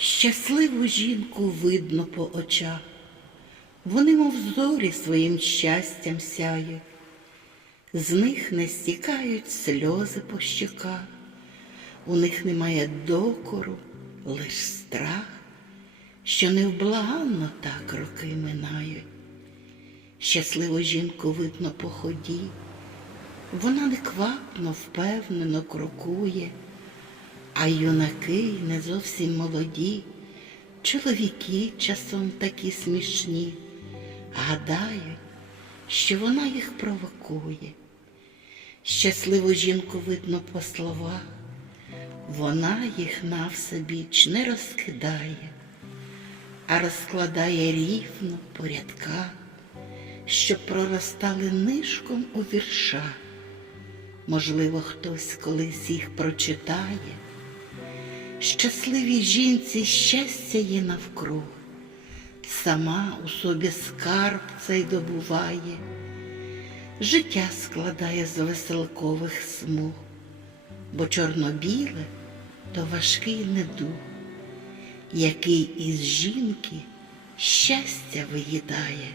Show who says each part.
Speaker 1: Щасливу жінку видно по очах, вони, мов зорі, своїм щастям сяють, з них не стікають сльози по щоках, у них немає докору, лиш страх, що невблаганно так роки минають. Щасливу жінку видно по ході, вона неквапно, впевнено крокує, а юнаки не зовсім молоді, чоловіки часом такі смішні, гадають, що вона їх провокує. Щасливу жінку видно по словах, вона їх навсебіч не розкидає, а розкладає рівно по рядках, щоб проростали нишком у віршах. Можливо, хтось колись їх прочитає. Щасливій жінці щастя є навкруг, сама у собі скарб цей добуває, життя складає з веселкових смуг, бо чорно-біле то важкий недуг, який із жінки щастя виїдає.